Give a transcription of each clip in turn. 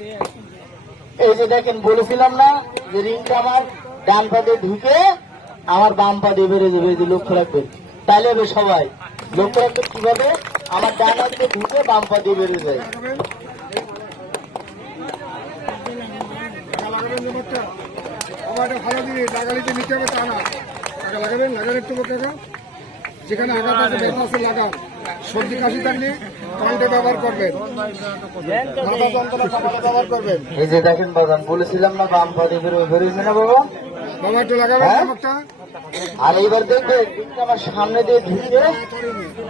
এই যে দেখেন, বলেছিলাম না যে রিংটা আমার ডান পাতে ঢুকে আমার বাম পা দিয়ে বেড়ে যাবে, যে লক্ষ্য রাখবেন। তাহলে হবে সবাই লক্ষ্য রাখবেন কিভাবে আমার ডান হাতে ঢুকে বাম পা দিয়ে বেড়ে যায়। ভালো জিনিস লাগালিতে নিতে হবে তা না, লাগাবেন একটু যেখানে আঘাত আছে ব্যথা আছে লাগান। সর্দি কাশি থাকলে টমেটো ব্যবহার করবেন, মাথা যন্ত্রণা টমেটো ব্যবহার করবেন। এই যে দেখেন বাগান, বলেছিলাম না বাম পা দিয়ে বেরোয়েছে না বাবা, বাবা একটু লাগাবেন চমকটা। আর এইবার দেখবে আমার সামনে দিয়ে ঢুকে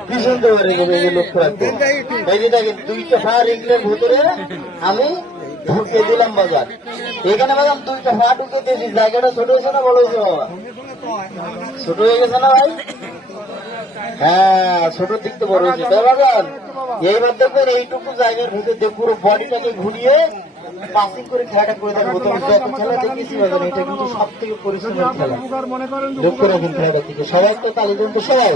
পিছন দিয়ে বেড়ে যাবে, এই যে লক্ষ্য রাখবেন। এই যে দেখেন, দুইটা পা রিংলের ভিতরে আমি ঢুকিয়ে দিলাম বাজার। এখানে বাজার দুইটা পা ঢুকিয়ে দিয়েছি, জায়গাটা ছোট হয়েছে না বড় হয়েছে বাবা? ছোট হয়ে গেছে না ভাই? হ্যাঁ, ছোট দিক তো বড় হয়েছে তাই বাজার। এইবার দেখবেন এইটুকু জায়গার ভিতরে দিয়ে পুরো বডিটাকে ঘুরিয়ে পাসিং করে খেলাটা করে থাকবো। তবে যত খেলা দেখেছি বাজার, এটা কিন্তু সব থেকে পরিশ্রমের খেলা। লক্ষ্য রাখেন খেলাটার দিকে, সবাই তো তালি দেন তো সবাই।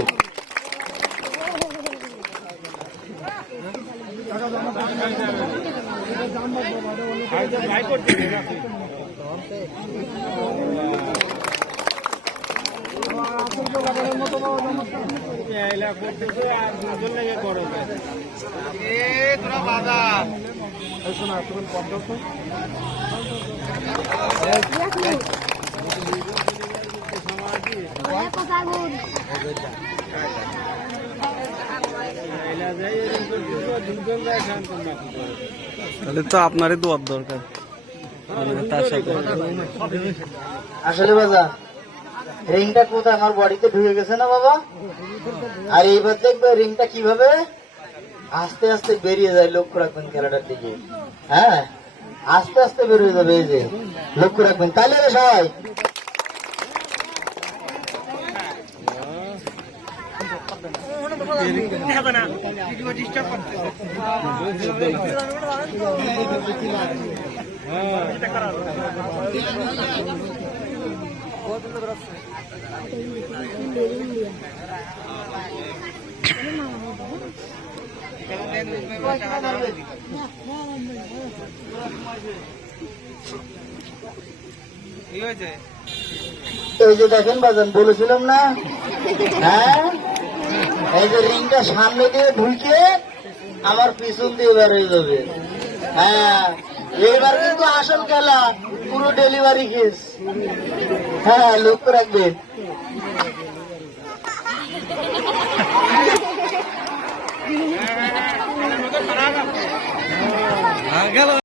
তাহলে তো আপনারই দোয়ার দরকার তার সাথে। আসলে বাবা রিংটা কোথায় আমার বডিতে ঢুকে গেছে না বাবা। আর এইবার দেখবে রিংটা কিভাবে আস্তে আস্তে বেরিয়ে যায়। লক্ষ্য রাখবেন খেলাটার দিকে। হ্যাঁ, আস্তে আস্তে বেরিয়ে যাবে, এই যে লক্ষ্য রাখবেন। তাহলে সবাই এই যে দেখেন বাজান, বলেছিলাম না, হ্যাঁ, এই যে রিংটা সামনে দিয়ে ঢুকে আমার পিছন দিয়ে বের হয়ে যাবে। হ্যাঁ, এইবার কিন্তু আসল খেলা, পুরো ডেলিভারি কেস। হ্যাঁ, লক্ষ্য রাখবেন।